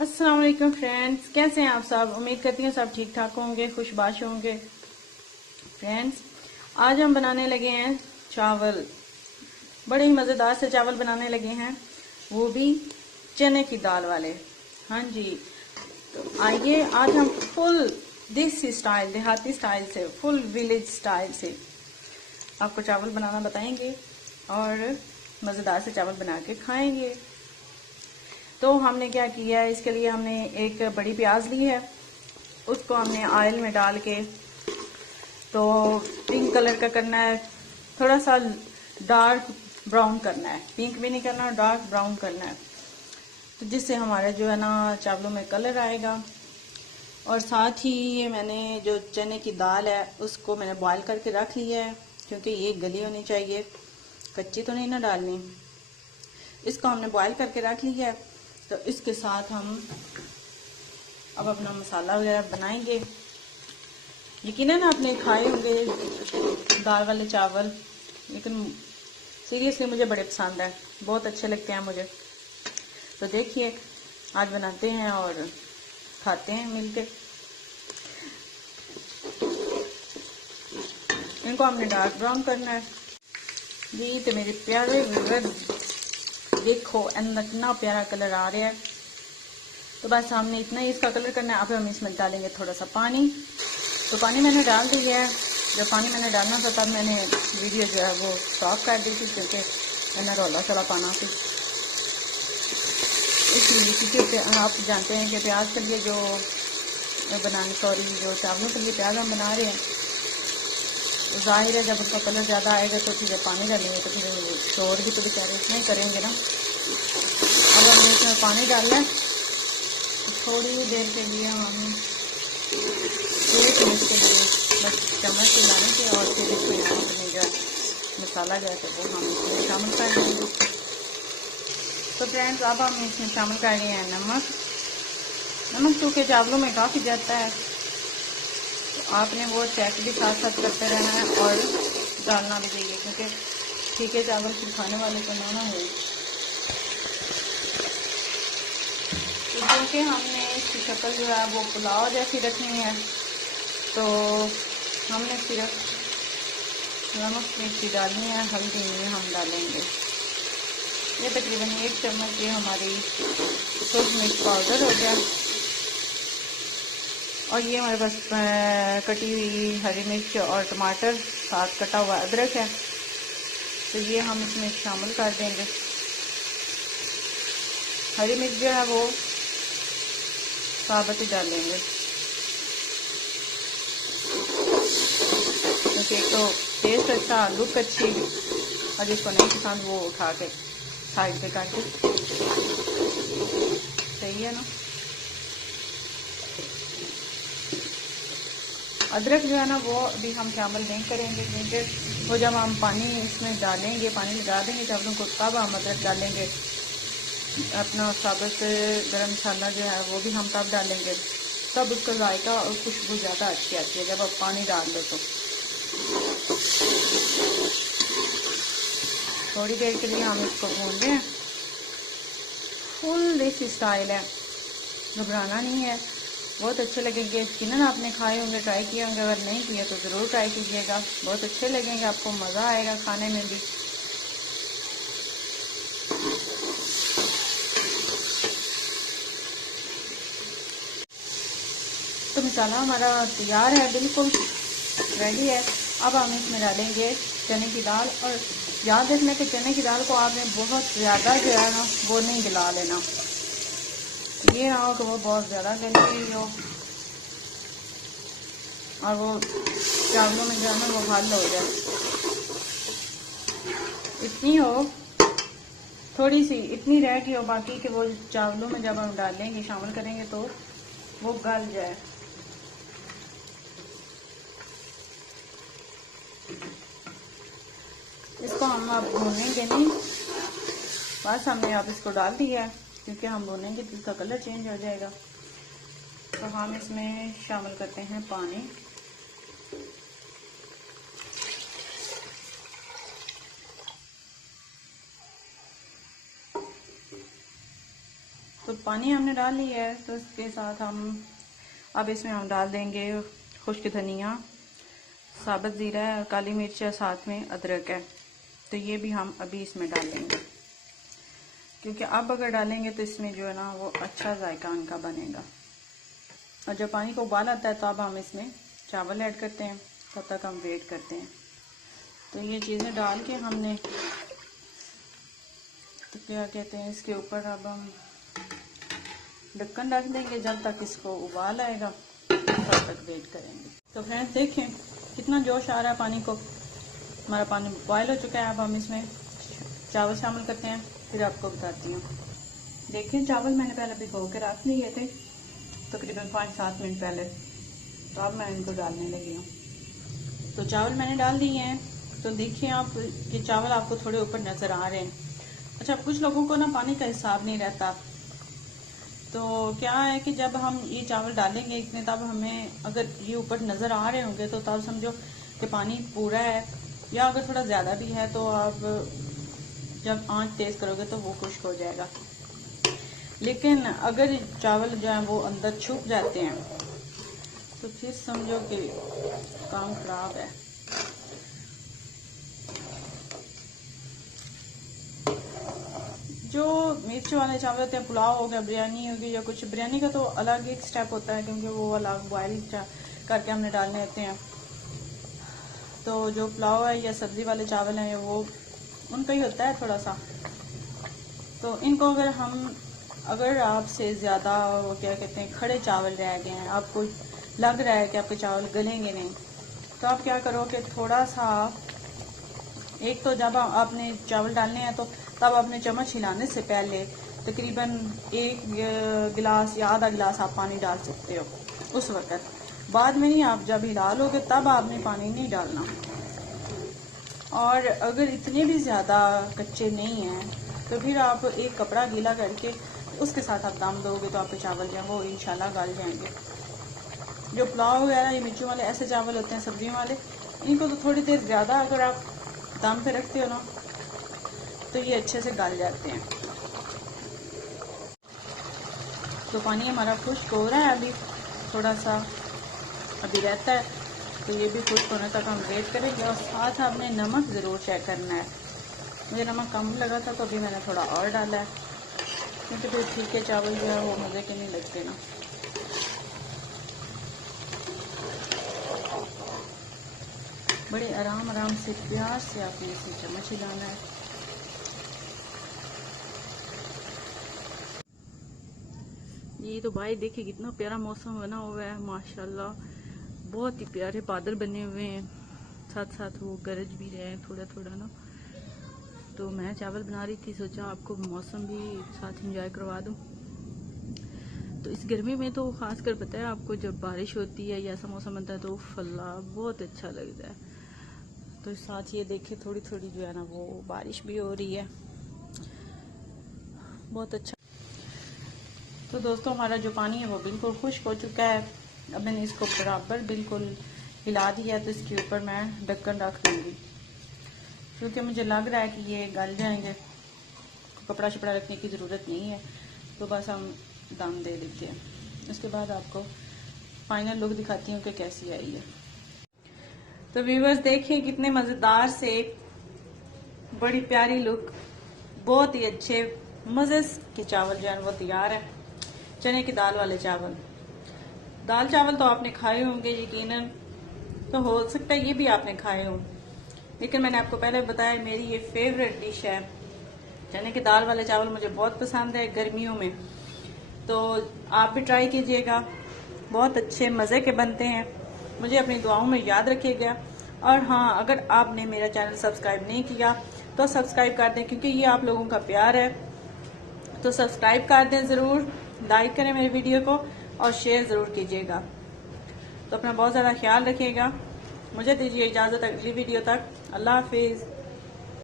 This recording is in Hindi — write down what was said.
अस्सलाम वालेकुम फ्रेंड्स, कैसे हैं आप सब। उम्मीद करती हूँ सब ठीक ठाक होंगे, खुशबाश होंगे। फ्रेंड्स, आज हम बनाने लगे हैं चावल। बड़े ही मज़ेदार से चावल बनाने लगे हैं, वो भी चने की दाल वाले। हाँ जी, तो आइए आज हम फुल देसी स्टाइल, देहाती स्टाइल से, फुल विलेज स्टाइल से आपको चावल बनाना बताएंगे और मज़ेदार से चावल बना के खाएंगे। तो हमने क्या किया है, इसके लिए हमने एक बड़ी प्याज ली है, उसको हमने ऑयल में डाल के तो पिंक कलर का करना है, थोड़ा सा डार्क ब्राउन करना है, पिंक भी नहीं करना, डार्क ब्राउन करना है, तो जिससे हमारा जो है ना चावलों में कलर आएगा। और साथ ही ये मैंने जो चने की दाल है उसको मैंने बॉईल करके रख लिया है, क्योंकि ये गली होनी चाहिए, कच्ची तो नहीं ना डालनी। इसको हमने बॉईल करके रख लिया है। तो इसके साथ हम अब अपना मसाला वगैरह बनाएंगे। यकीनन आपने खाए होंगे दाल वाले चावल, लेकिन सीरियसली मुझे बड़े पसंद है, बहुत अच्छे लगते हैं मुझे। तो देखिए आज बनाते हैं और खाते हैं मिलके। इनको हमने डार्क ब्राउन करना है जी। तो मेरे प्यारे व्यूअर देखो कितना प्यारा कलर आ रहा है। तो बस हमने इतना ही इसका कलर करना है। अब हम इसमें डालेंगे थोड़ा सा पानी। तो पानी मैंने डाल दिया है। जब पानी मैंने डालना था तब मैंने वीडियो जो है वो स्टॉप कर दी थी, क्योंकि मैंने रौला चला पाना थी इसलिए। क्योंकि आप जानते हैं कि प्याज के लिए जो जो चावलों के लिए प्याज हम बना रहे हैं, तो जाहिर है जब उसका कलर ज़्यादा आएगा तो फिर पानी डालेंगे तो फिर शोर भी तो बेचारे इसमें करेंगे ना। अब हमने इसमें पानी डालना है। तो थोड़ी देर के लिए हम 1 मिनट के लिए बस चम्मच से डालें के, और फिर इसमें अपने जो मसाला जो है तो वो हम इसमें शामिल कर देंगे। तो फ्रेंड्स, अब हम इसमें शामिल कर रहे हैं नमक। नमक चूँकि चावलों में काफ़ी जाता है, तो आपने वो चेक भी साथ साथ करते रहना है और डालना भी चाहिए, क्योंकि फीके चावल फिर खाने वाले को ना हो। तो क्योंकि हमने इसकी शक्ल जो है वो पुलाव जैसी रखनी है, तो हमने सिर्फ नमक मिर्ची डालनी है, हल्दी नहीं हम डालेंगे। ये तकरीबन 1 चम्मच ये हमारी सूरज मिर्च पाउडर हो गया। और ये हमारे पास कटी हुई हरी मिर्च और टमाटर, साथ कटा हुआ अदरक है, तो ये हम इसमें शामिल कर देंगे। हरी मिर्च जो है वो साबुत ही डालेंगे, क्योंकि एक तो टेस्ट अच्छा, लुक अच्छी, और जिसको नहीं पसंद वो उठा के साइड पे कर दे। सही है ना। अदरक जो है ना वो अभी हम शामिल नहीं करेंगे, क्योंकि वो जब हम पानी इसमें डालेंगे, पानी लगा देंगे चावलों को, तब हम अदरक डालेंगे। अपना साबुत गरम मसाला जो है वो भी हम तब डालेंगे, तब उसका जायका और खुशबू ज़्यादा अच्छी आती है जब आप पानी डाल दो। तो थोड़ी देर के लिए हम इसको भून रहे हैं। फुल देसी स्टाइल है, घबराना नहीं है, बहुत अच्छे लगेंगे। यकीनन आपने खाए होंगे, ट्राई किए होंगे, अगर नहीं किए तो ज़रूर ट्राई कीजिएगा, बहुत अच्छे लगेंगे, आपको मज़ा आएगा खाने में भी। तो मसाला हमारा तैयार है, बिल्कुल रेडी है। अब हम इसमें डालेंगे चने की दाल। और याद रखना कि चने की दाल को आपने बहुत ज़्यादा जो है ना वो नहीं गला लेना, ये ना हो कि वो बहुत ज़्यादा गली हुई हो और वो चावलों में जो है ना वो हल हो जाए। इतनी हो, थोड़ी सी इतनी रह गई हो बाकी कि वो चावलों में जब हम डालेंगे, शामिल करेंगे तो वो गल जाए। इसको हम अब भूनेंगे नहीं, बस हमने अब इसको डाल दिया है, क्योंकि हम भूनेंगे तो इसका कलर चेंज हो जाएगा। तो हम इसमें शामिल करते हैं पानी। तो पानी हमने डाल लिया है, तो इसके साथ अब इसमें हम डाल देंगे खुश्क धनिया, साबुत ज़ीरा है और काली मिर्च है, साथ में अदरक है। तो ये भी हम अभी इसमें डाल देंगे, क्योंकि अब अगर डालेंगे तो इसमें जो है ना वो अच्छा जायका इनका बनेगा। और जब पानी को उबाल आता है तो अब हम इसमें चावल ऐड करते हैं, तब तक हम वेट करते हैं। तो ये चीज़ें डाल के हमने तो क्या कहते हैं इसके ऊपर अब हम ढक्कन रख देंगे, जब तक इसको उबाल आएगा तब तक वेट करेंगे। तो फ्रेंड्स देखें कितना जोश आ रहा है पानी को, हमारा पानी बॉयल हो चुका है। अब हम इसमें चावल शामिल करते हैं, फिर आपको बताती हूँ। देखिए चावल मैंने पहले भिगो के रख लिए थे तकरीबन 5-7 मिनट पहले, तो अब मैं इनको डालने लगी हूँ। तो चावल मैंने डाल दिए हैं। तो देखिए आप ये चावल आपको थोड़े ऊपर नज़र आ रहे हैं। अच्छा, कुछ लोगों को ना पानी का हिसाब नहीं रहता, तो क्या है कि जब हम ये चावल डालेंगे इतने, तब हमें अगर ये ऊपर नज़र आ रहे होंगे तो तब समझो कि पानी पूरा है, या अगर थोड़ा ज़्यादा भी है तो आप जब आंच तेज़ करोगे तो वो खुश्क हो जाएगा। लेकिन अगर चावल जो है वो अंदर छुप जाते हैं तो फिर समझो कि काम खराब है। जो मिर्च वाले चावल होते हैं, पुलाव हो गया, बिरयानी हो गई या कुछ, बिरयानी का तो अलग एक स्टेप होता है क्योंकि वो अलग बॉयल करके हमने डालने होते हैं। तो जो पुलाव है या सब्जी वाले चावल हैं वो उनका ही होता है थोड़ा सा। तो इनको अगर आपसे ज़्यादा क्या कहते हैं खड़े चावल रह गए हैं, आपको लग रहा है कि आपके चावल गलेंगे नहीं, तो आप क्या करो कि थोड़ा सा एक तो जब आपने चावल डालने हैं तो तब आपने चम्मच हिलाने से पहले तकरीबन 1 गिलास या आधा गिलास आप पानी डाल सकते हो उस वक़्त। बाद में नहीं, आप जब हिला लोगे तब आपने पानी नहीं डालना। और अगर इतने भी ज़्यादा कच्चे नहीं हैं तो फिर आप एक कपड़ा गीला करके उसके साथ आप दम दोगे तो आपके चावल जो है वो इंशाल्लाह गल जाएंगे। जो पुलाव वगैरह ये मिर्चों वाले ऐसे चावल होते हैं सब्जियों वाले, इनको तो थोड़ी देर ज़्यादा अगर आप दम पे रखते हो ना तो ये अच्छे से गल जाते हैं। तो पानी हमारा खुश्क हो रहा है, अभी थोड़ा सा अभी रहता है, तो ये भी खुश्क होने तक हम वेट करेंगे। और साथ आपने नमक ज़रूर चेक करना है। मुझे नमक कम लगा था तो अभी मैंने थोड़ा और डाला है, क्योंकि फिर फीके चावल जो है वो मज़े के नहीं लगते ना। बड़े आराम से प्यार से आपने इसे चम्मच हिलाना है। ये तो भाई देखिए कितना प्यारा मौसम बना हुआ है माशाल्लाह, बहुत ही प्यारे बादल बने हुए हैं, साथ साथ वो गरज भी रहे हैं थोड़ा थोड़ा ना। तो मैं चावल बना रही थी, सोचा आपको मौसम भी साथ एंजॉय करवा दूं। तो इस गर्मी में तो खासकर पता है आपको, जब बारिश होती है या ऐसा मौसम बनता है तो फल्ला बहुत अच्छा लगता है। तो साथ ये देखे थोड़ी थोड़ी जो है ना वो बारिश भी हो रही है, बहुत अच्छा। तो दोस्तों हमारा जो पानी है वो बिल्कुल खुश्क हो चुका है। अब मैंने इसको बराबर बिल्कुल हिला दिया है, तो इसके ऊपर मैं ढक्कन रख दूँगी, क्योंकि मुझे लग रहा है कि ये गल जाएंगे, कपड़ा शपड़ा रखने की ज़रूरत नहीं है। तो बस हम दम दे देते हैं। उसके बाद आपको फाइनल लुक दिखाती हूँ कि कैसी आई है। तो व्यूवर्स देखिए कितने मज़ेदार से, बड़ी प्यारी लुक, बहुत ही अच्छे मज़े के चावल जो है वो तैयार है। चने की दाल वाले चावल, दाल चावल तो आपने खाए होंगे यकीनन, तो हो सकता है ये भी आपने खाए हों, लेकिन मैंने आपको पहले बताया मेरी ये फेवरेट डिश है। चने की दाल वाले चावल मुझे बहुत पसंद है गर्मियों में, तो आप भी ट्राई कीजिएगा, बहुत अच्छे मज़े के बनते हैं। मुझे अपनी दुआओं में याद रखिएगा। और हाँ, अगर आपने मेरा चैनल सब्सक्राइब नहीं किया तो सब्सक्राइब कर दें, क्योंकि ये आप लोगों का प्यार है। तो सब्सक्राइब कर दें ज़रूर, लाइक करें मेरी वीडियो को और शेयर ज़रूर कीजिएगा। तो अपना बहुत ज़्यादा ख्याल रखिएगा। मुझे दीजिए इजाज़त अगली वीडियो तक। अल्लाह हाफिज़।